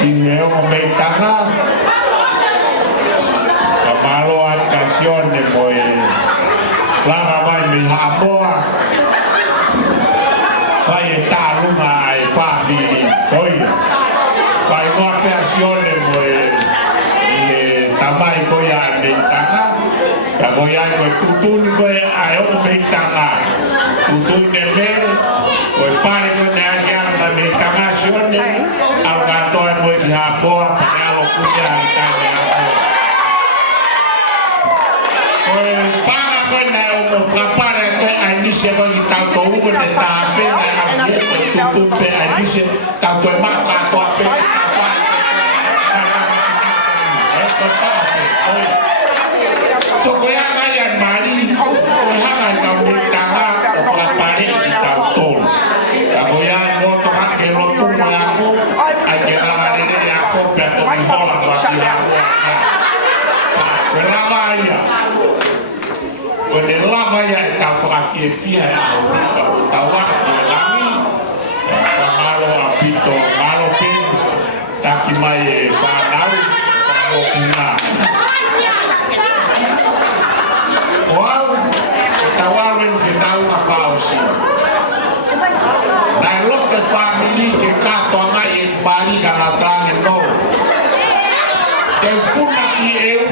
Io me tanga Kamalo at kasyon ni Boy Langamay may hamoa Kaya talo nga ay pabili Hoy Kaya mo kasyon ni Boy Tamay ko yan may tanga Kaya yan ko tutun ko ayaw may tanga Tutun ni Mer Ko'y pare ko na yan na may tanga siyon ni Ang gatoan mo yung hamoa Pagkalo ko yan ang tanga para ko na para ko anise ko tanto ugo de tape na tutu pe anise tanto ma ko pe so ko ya ga ya mari ko ha ga ka mo tanga ko la pare tanto ka mo ya mo to ha ke ro tu ma ko a ke la mari ya ko pe to mi bola ba ya ko la vaya When lama ya tafaki pia tawa lami kamalo apito malo pin takimai banau pamokuna wow tawaran kenal apausi na lote family ke kato ngai bali kana plangen no tempuna I